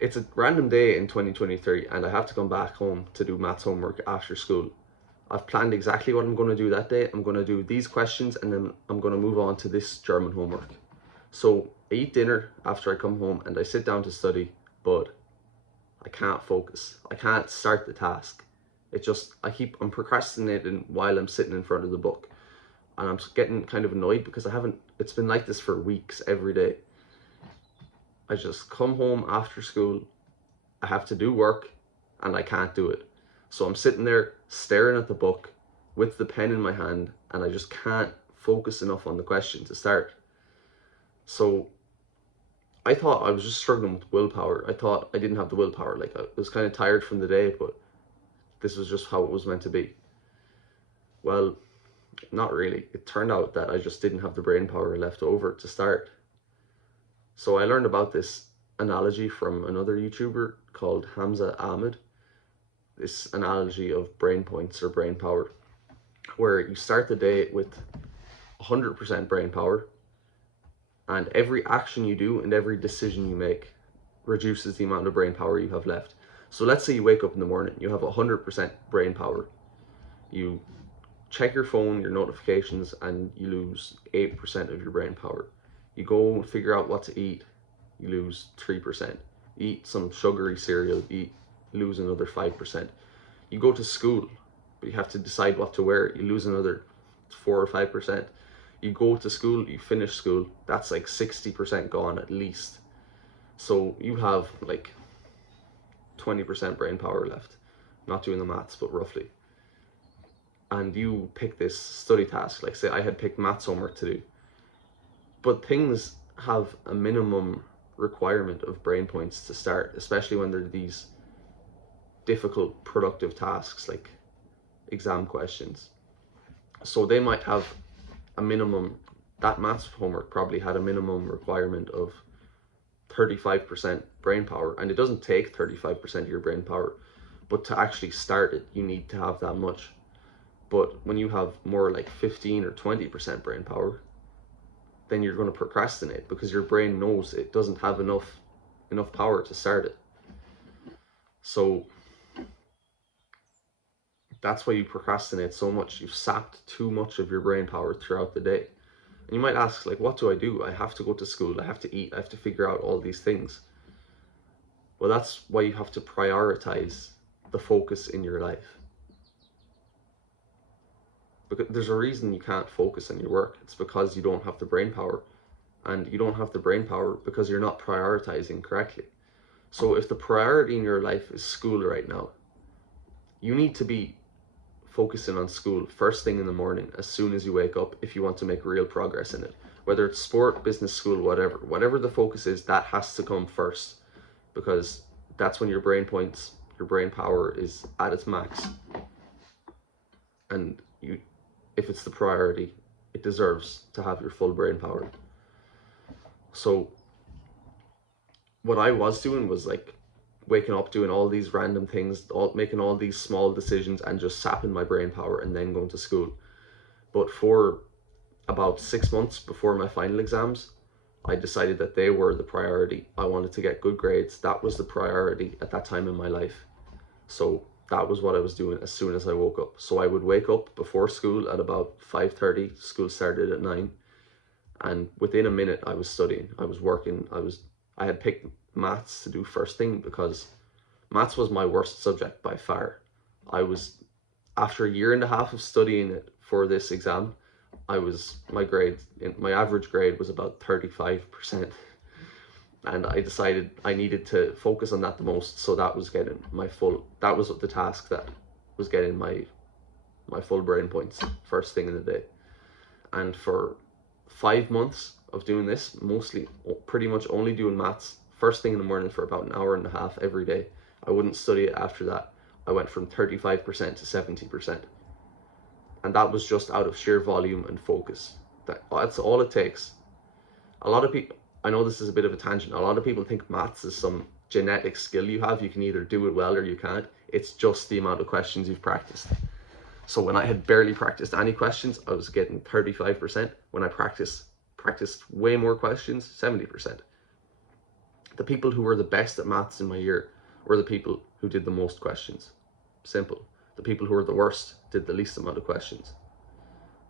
It's a random day in 2023 and I have to come back home to do maths homework after school. I've planned exactly what I'm going to do that day. I'm going to do these questions and then I'm going to move on to this German homework. So I eat dinner after I come home and I sit down to study, but I can't focus. I can't start the task. I'm procrastinating while I'm sitting in front of the book. And I'm getting kind of annoyed because it's been like this for weeks every day. I just come home after school, I have to do work, and I can't do it. So I'm sitting there staring at the book with the pen in my hand, and I just can't focus enough on the question to start. So I thought I was just struggling with willpower. I thought I didn't have the willpower. Like I was kind of tired from the day, but this was just how it was meant to be. Well, not really. It turned out that I just didn't have the brain power left over to start. So I learned about this analogy from another YouTuber called Hamza Ahmed. This analogy of brain points or brain power, where you start the day with 100% brain power, and every action you do and every decision you make reduces the amount of brain power you have left. So let's say you wake up in the morning, you have 100% brain power. You check your phone, your notifications, and you lose 8% of your brain power. You go figure out what to eat, you lose 3%. Eat some sugary cereal, lose another 5%. You go to school, but you have to decide what to wear, you lose another 4 or 5%. You go to school, you finish school, that's like 60% gone at least. So you have like 20% brain power left. Not doing the maths, but roughly. And you pick this study task, like say I had picked maths homework to do. But things have a minimum requirement of brain points to start, especially when they're these difficult, productive tasks like exam questions. So they might have a minimum, that maths homework probably had a minimum requirement of 35% brain power, and it doesn't take 35% of your brain power, but to actually start it, you need to have that much. But when you have more like 15 or 20% brain power, then you're going to procrastinate because your brain knows it doesn't have enough power to start it. So that's why you procrastinate so much. You've sapped too much of your brain power throughout the day. And you might ask, like, what do I do? I have to go to school, I have to eat, I have to figure out all these things. Well, that's why you have to prioritize the focus in your life. Because there's a reason you can't focus on your work. It's because you don't have the brain power. And you don't have the brain power because you're not prioritizing correctly. So if the priority in your life is school right now, you need to be focusing on school first thing in the morning as soon as you wake up if you want to make real progress in it. Whether it's sport, business, school, whatever the focus is, that has to come first, because that's when your brain power is at its max. And if it's the priority, it deserves to have your full brain power. So what I was doing was like waking up, doing all these random things, making all these small decisions and just sapping my brain power and then going to school. But for about 6 months before my final exams, I decided that they were the priority. I wanted to get good grades. That was the priority at that time in my life. So that was what I was doing as soon as I woke up. So I would wake up before school at about 5:30. School started at 9. And within a minute I was studying, I was working, I had picked maths to do first thing because maths was my worst subject by far. I was, after a year and a half of studying it for this exam, my average grade was about 35. And I decided I needed to focus on that the most, so that was the task that was getting my full brain points first thing in the day. And for 5 months of doing this, pretty much only doing maths first thing in the morning for about an hour and a half every day. I wouldn't study it after that. I went from 35% to 70%. And that was just out of sheer volume and focus. That's all it takes. A lot of people, I know this is a bit of a tangent, a lot of people think maths is some genetic skill you have. You can either do it well or you can't. It's just the amount of questions you've practiced. So when I had barely practiced any questions, I was getting 35%. When I practiced way more questions, 70%. The people who were the best at maths in my year were the people who did the most questions. Simple. The people who were the worst did the least amount of questions.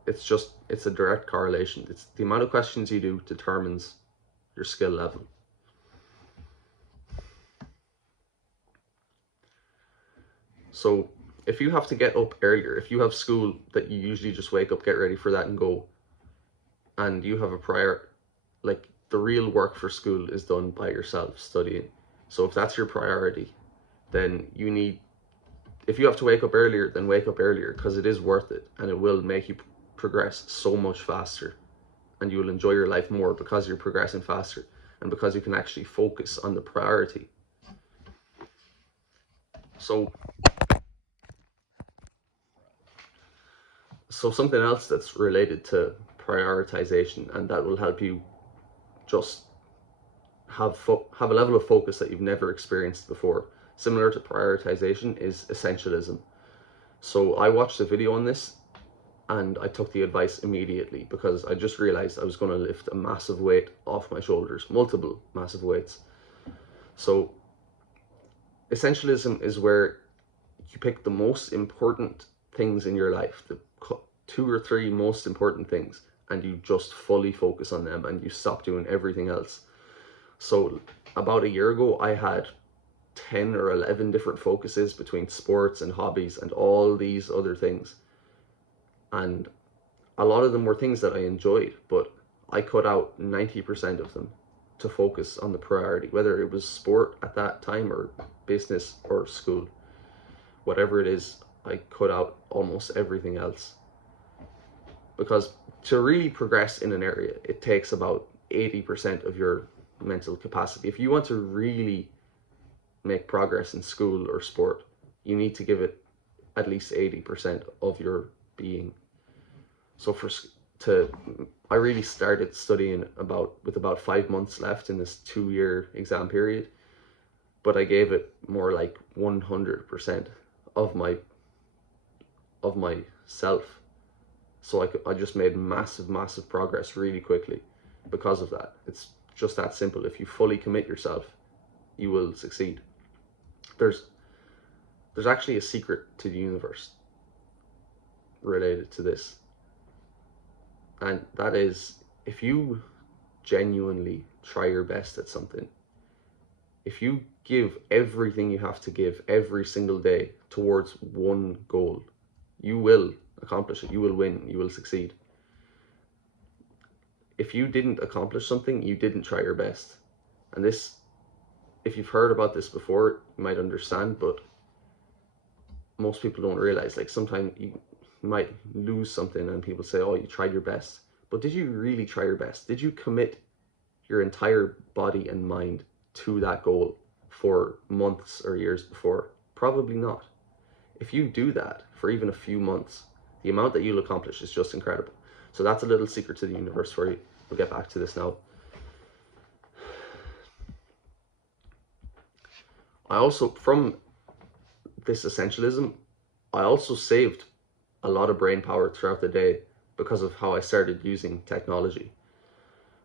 It's a direct correlation. It's the amount of questions you do determines your skill level. So if you have to get up earlier, if you have school that you usually just wake up, get ready for that and go, and you have a prior, like the real work for school is done by yourself studying. So if that's your priority, then if you have to wake up earlier, then wake up earlier, because it is worth it and it will make you progress so much faster, and you will enjoy your life more because you're progressing faster and because you can actually focus on the priority. So something else that's related to prioritization, and that will help you just have a level of focus that you've never experienced before, similar to prioritization, is essentialism. So I watched a video on this and I took the advice immediately, because I just realized I was going to lift a massive weight off my shoulders, multiple massive weights. So essentialism is where you pick the most important things in your life, the 2 or 3 most important things, and you just fully focus on them and you stop doing everything else. So about a year ago, I had 10 or 11 different focuses between sports and hobbies and all these other things. And a lot of them were things that I enjoyed, but I cut out 90% of them to focus on the priority, whether it was sport at that time or business or school. Whatever it is, I cut out almost everything else. Because to really progress in an area, it takes about 80% of your mental capacity. If you want to really make progress in school or sport, you need to give it at least 80% of your being. So I really started studying with about 5 months left in this 2-year exam period, but I gave it more like 100% of myself. So I just made massive progress really quickly because of that. It's just that simple. If you fully commit yourself, you will succeed. There's actually a secret to the universe related to this. And that is, if you genuinely try your best at something, if you give everything you have to give every single day towards one goal, you will accomplish it. You will win. You will succeed. If you didn't accomplish something, you didn't try your best. And this, if you've heard about this before, you might understand, but most people don't realize, like, sometimes you might lose something and people say, oh, you tried your best. But did you really try your best? Did you commit your entire body and mind to that goal for months or years before? Probably not. If you do that for even a few months, the amount that you'll accomplish is just incredible. So that's a little secret to the universe for you. We'll get back to this now. I also, from this essentialism, I also saved a lot of brain power throughout the day because of how I started using technology.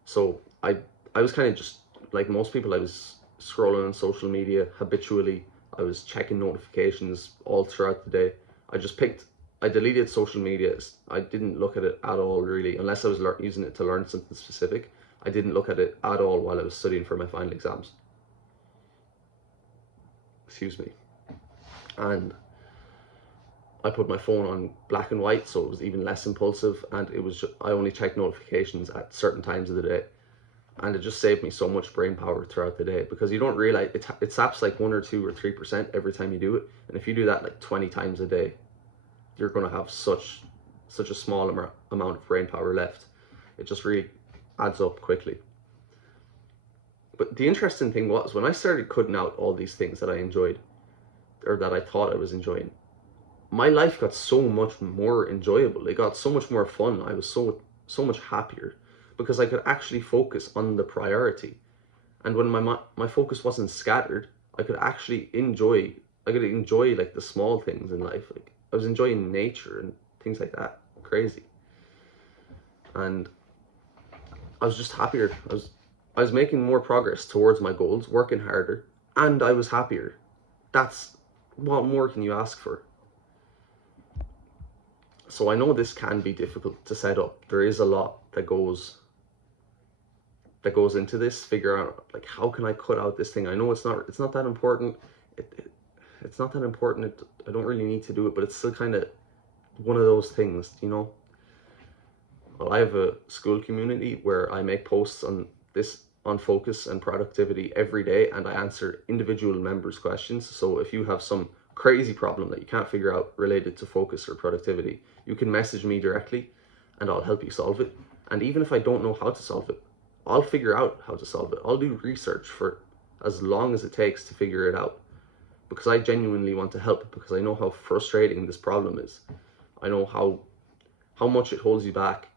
So I was kind of just like most people. I was scrolling on social media habitually. I was checking notifications all throughout the day. I deleted social media. I didn't look at it at all, really, unless I was using it to learn something specific. I didn't look at it at all while I was studying for my final exams. Excuse me. And I put my phone on black and white, so it was even less impulsive, and I only checked notifications at certain times of the day. And it just saved me so much brain power throughout the day, because you don't realize it saps like 1 or 2 or 3% every time you do it. And if you do that like 20 times a day, you're going to have such a small amount of brain power left. It just really adds up quickly. But the interesting thing was, when I started cutting out all these things that I enjoyed, or that I thought I was enjoying, my life got so much more enjoyable. It got so much more fun. I was so much happier, because I could actually focus on the priority. And when my focus wasn't scattered, I could actually enjoy like the small things in life. Like, I was enjoying nature and things like that. Crazy. And I was just happier. I was making more progress towards my goals, working harder, and I was happier. That's what more can you ask for? So I know this can be difficult to set up. There is a lot that goes into this. Figure out, like, how can I cut out this thing? I know it's not that important. It's not that important. I don't really need to do it, but it's still kind of one of those things, you know. Well, I have a school community where I make posts on this, on focus and productivity every day, and I answer individual members' questions. So if you have some crazy problem that you can't figure out related to focus or productivity, you can message me directly and I'll help you solve it. And even if I don't know how to solve it, I'll figure out how to solve it. I'll do research for as long as it takes to figure it out, because I genuinely want to help, because I know how frustrating this problem is. I know how much it holds you back,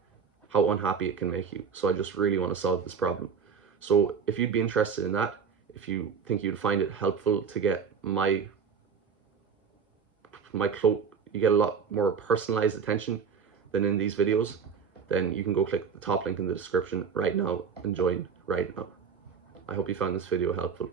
how unhappy it can make you. So I just really want to solve this problem. So if you'd be interested in that, if you think you'd find it helpful to get my you get a lot more personalized attention than in these videos, then you can go click the top link in the description right now and join right now. I hope you found this video helpful.